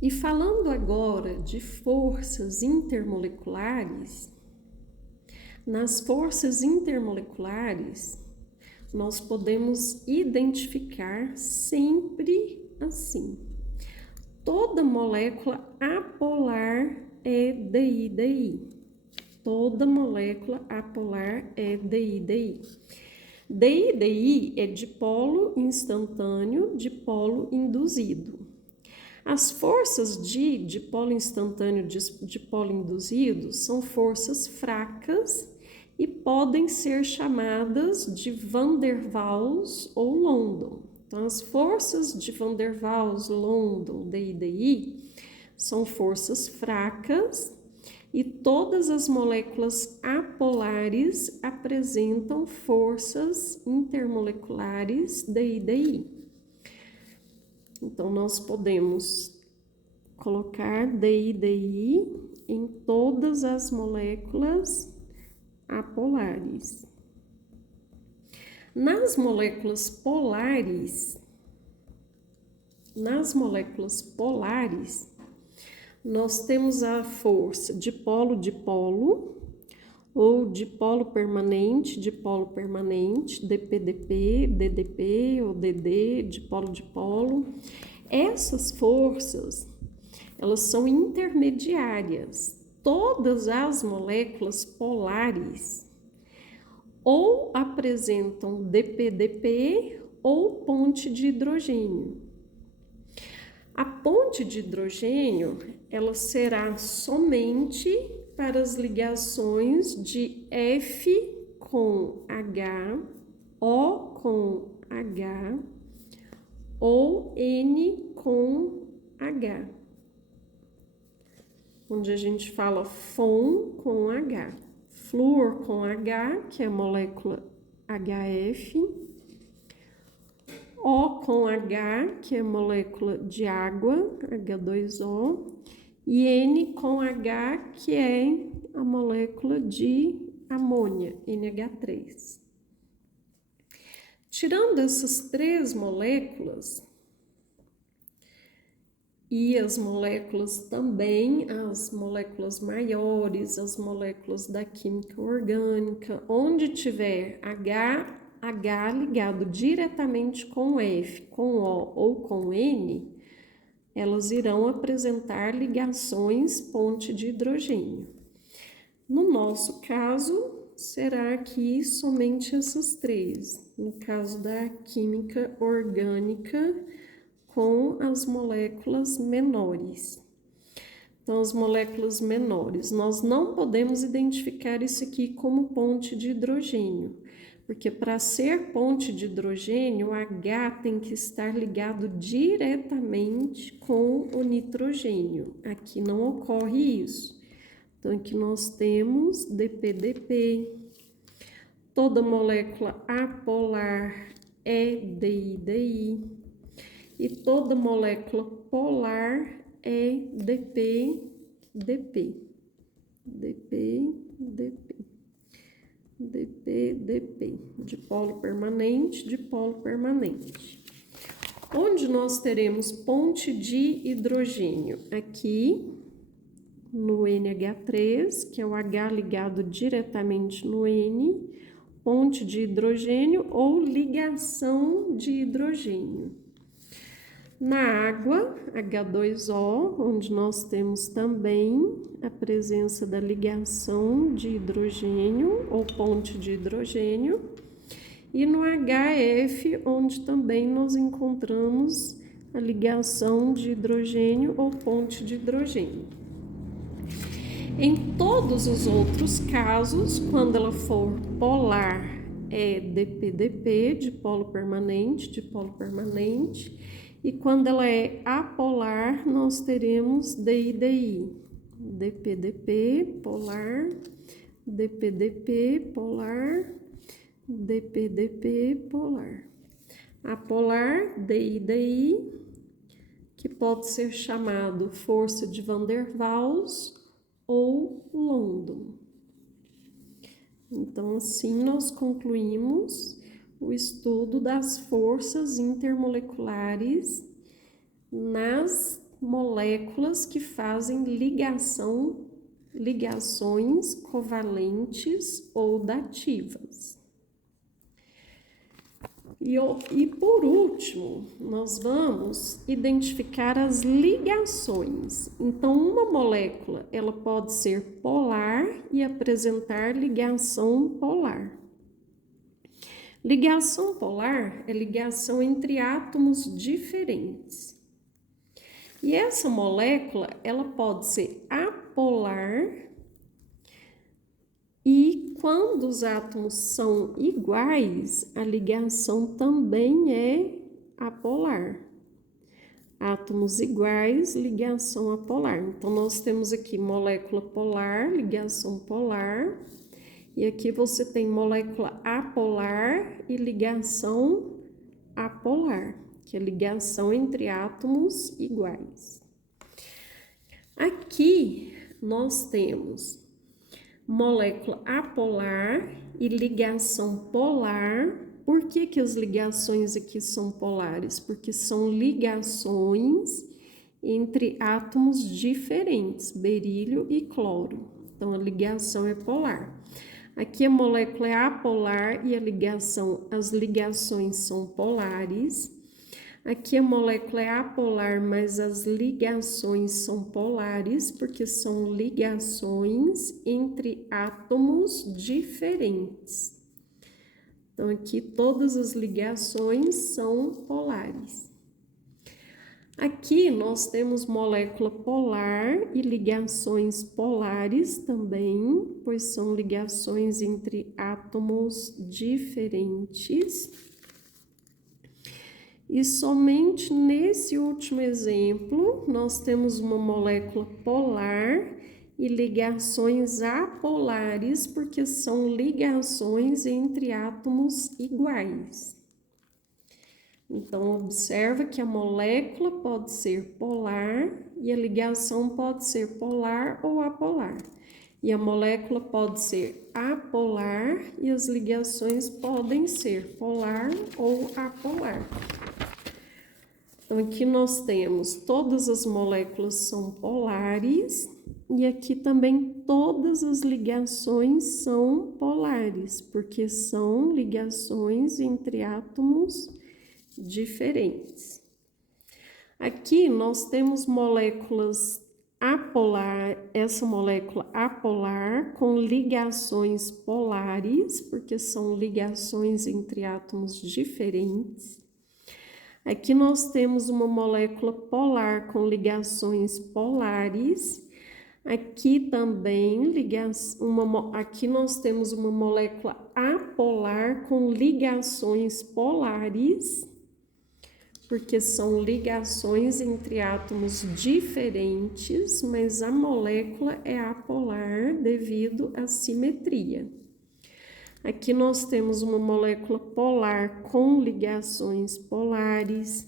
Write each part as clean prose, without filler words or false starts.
E falando agora de forças intermoleculares, nas forças intermoleculares, nós podemos identificar sempre assim. Toda molécula apolar é DI-DI. Toda molécula apolar é DI-DI. DI-DI é dipolo instantâneo, dipolo induzido. As forças de dipolo instantâneo, dipolo induzido, são forças fracas e podem ser chamadas de Van der Waals ou London. Então, as forças de Van der Waals, London, DI, são forças fracas e todas as moléculas apolares apresentam forças intermoleculares DI. Então, nós podemos colocar DI em todas as moléculas apolares. Nas moléculas polares, nós temos a força dipolo-dipolo, ou dipolo permanente, DP-DP, DDP ou DD, dipolo-dipolo. Essas forças, elas são intermediárias. Todas as moléculas polares ou apresentam DP-DP ou ponte de hidrogênio. A ponte de hidrogênio, ela será somente para as ligações de F com H, O com H ou N com H, onde a gente fala FON com H, flúor com H, que é a molécula HF, O com H, que é a molécula de água, H2O, e N com H, que é a molécula de amônia, NH3. Tirando essas três moléculas, e as moléculas também, as moléculas maiores, as moléculas da química orgânica, onde tiver H ligado diretamente com F, com O ou com N, elas irão apresentar ligações ponte de hidrogênio. No nosso caso, será aqui somente essas três. No caso da química orgânica, com as moléculas menores. Então, as moléculas menores, nós não podemos identificar isso aqui como ponte de hidrogênio, porque para ser ponte de hidrogênio, o H tem que estar ligado diretamente com o nitrogênio. Aqui não ocorre isso. Então, aqui nós temos DP-DP. Toda molécula apolar é DI. E toda molécula polar é DP-DP. Dipolo permanente. Onde nós teremos ponte de hidrogênio? Aqui no NH3, que é o H ligado diretamente no N, ponte de hidrogênio ou ligação de hidrogênio. Na água, H2O, onde nós temos também a presença da ligação de hidrogênio ou ponte de hidrogênio. E no HF, onde também nós encontramos a ligação de hidrogênio ou ponte de hidrogênio. Em todos os outros casos, quando ela for polar, é DP-DP, dipolo permanente, e quando ela é apolar, nós teremos DI. DP-DP, polar, DP-DP, polar, DP-DP, polar. Apolar, DI, que pode ser chamado força de Van der Waals ou London. Então, assim nós concluímos o estudo das forças intermoleculares nas moléculas que fazem ligações covalentes ou dativas. E por último, nós vamos identificar as ligações. Então, uma molécula, ela pode ser polar e apresentar ligação polar. Ligação polar é ligação entre átomos diferentes. E essa molécula, ela pode ser apolar e quando os átomos são iguais, a ligação também é apolar. Átomos iguais, ligação apolar. Então, nós temos aqui molécula polar, ligação polar. E aqui você tem molécula apolar e ligação apolar, que é ligação entre átomos iguais. Aqui nós temos molécula apolar e ligação polar. Por que as ligações aqui são polares? Porque são ligações entre átomos diferentes, berílio e cloro. Então, a ligação é polar. Aqui a molécula é apolar e as ligações são polares. Aqui a molécula é apolar, mas as ligações são polares, porque são ligações entre átomos diferentes. Então, aqui todas as ligações são polares. Aqui nós temos molécula polar e ligações polares também, pois são ligações entre átomos diferentes. E somente nesse último exemplo, nós temos uma molécula polar e ligações apolares, porque são ligações entre átomos iguais. Então, observa que a molécula pode ser polar e a ligação pode ser polar ou apolar. E a molécula pode ser apolar e as ligações podem ser polar ou apolar. Então, aqui nós temos todas as moléculas são polares e aqui também todas as ligações são polares, porque são ligações entre átomos diferentes. Aqui nós temos moléculas apolar, essa molécula apolar com ligações polares, porque são ligações entre átomos diferentes. Aqui nós temos uma molécula polar com ligações polares. Aqui também aqui nós temos uma molécula apolar com ligações polares, porque são ligações entre átomos diferentes, mas a molécula é apolar devido à simetria. Aqui nós temos uma molécula polar com ligações polares,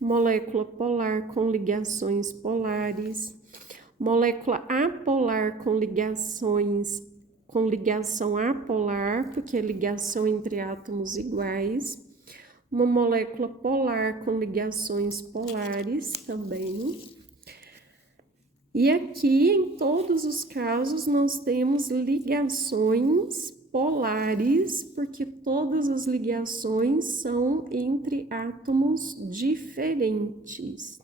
molécula polar com ligações polares, molécula apolar com ligação apolar, porque é ligação entre átomos iguais, uma molécula polar com ligações polares também. E aqui, em todos os casos, nós temos ligações polares, porque todas as ligações são entre átomos diferentes.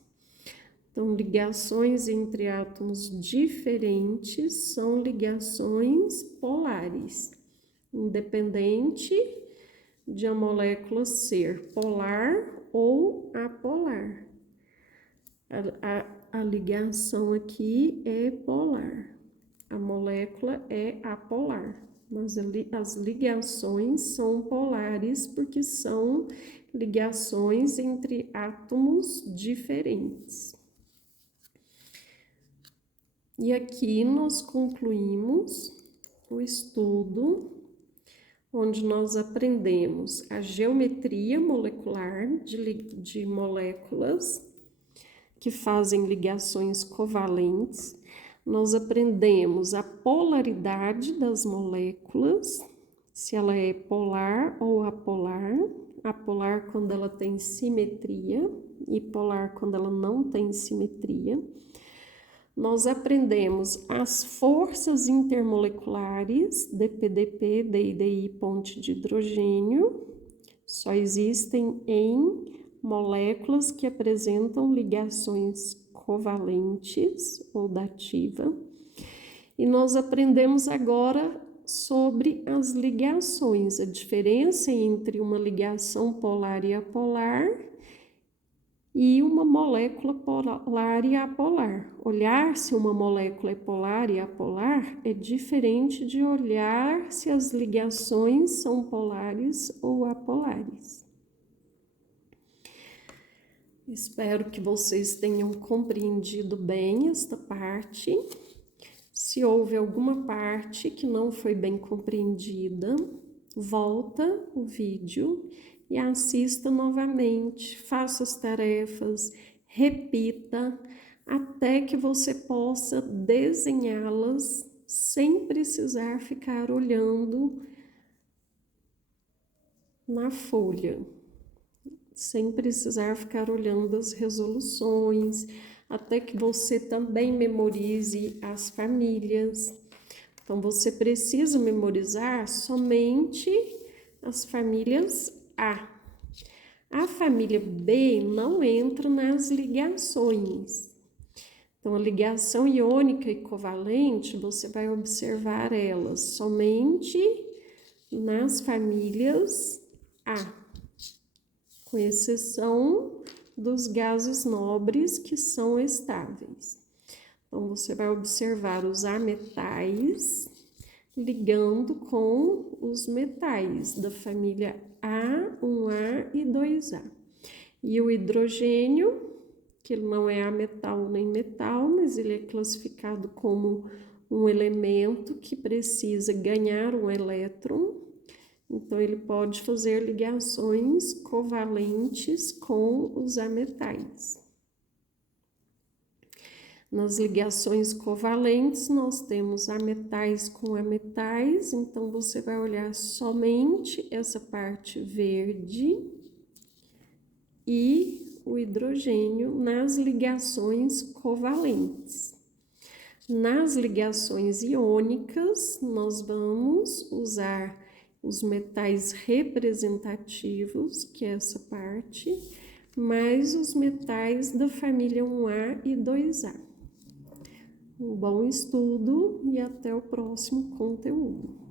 Então, ligações entre átomos diferentes são ligações polares, independente de a molécula ser polar ou apolar. A ligação aqui é polar, a molécula é apolar, mas as ligações são polares porque são ligações entre átomos diferentes. E aqui nós concluímos o estudo, onde nós aprendemos a geometria molecular de moléculas que fazem ligações covalentes. Nós aprendemos a polaridade das moléculas, se ela é polar ou apolar, apolar quando ela tem simetria e polar quando ela não tem simetria. Nós aprendemos as forças intermoleculares, DPDP, DI, ponte de hidrogênio, só existem em moléculas que apresentam ligações covalentes ou dativa. E nós aprendemos agora sobre as ligações, a diferença entre uma ligação polar e apolar e uma molécula polar e apolar. Olhar se uma molécula é polar e apolar é diferente de olhar se as ligações são polares ou apolares. Espero que vocês tenham compreendido bem esta parte. Se houve alguma parte que não foi bem compreendida, volta o vídeo e assista novamente, faça as tarefas, repita, até que você possa desenhá-las sem precisar ficar olhando na folha, sem precisar ficar olhando as resoluções, até que você também memorize as famílias. Então, você precisa memorizar somente as famílias A. A família B não entra nas ligações. Então, a ligação iônica e covalente, você vai observar elas somente nas famílias A, com exceção dos gases nobres que são estáveis. Então, você vai observar os ametais ligando com os metais da família A, 1A e 2A. E o hidrogênio, que ele não é ametal nem metal, mas ele é classificado como um elemento que precisa ganhar um elétron. Então, ele pode fazer ligações covalentes com os ametais. Nas ligações covalentes, nós temos ametais com ametais, então você vai olhar somente essa parte verde e o hidrogênio nas ligações covalentes. Nas ligações iônicas, nós vamos usar os metais representativos, que é essa parte, mais os metais da família 1A e 2A. Um bom estudo e até o próximo conteúdo.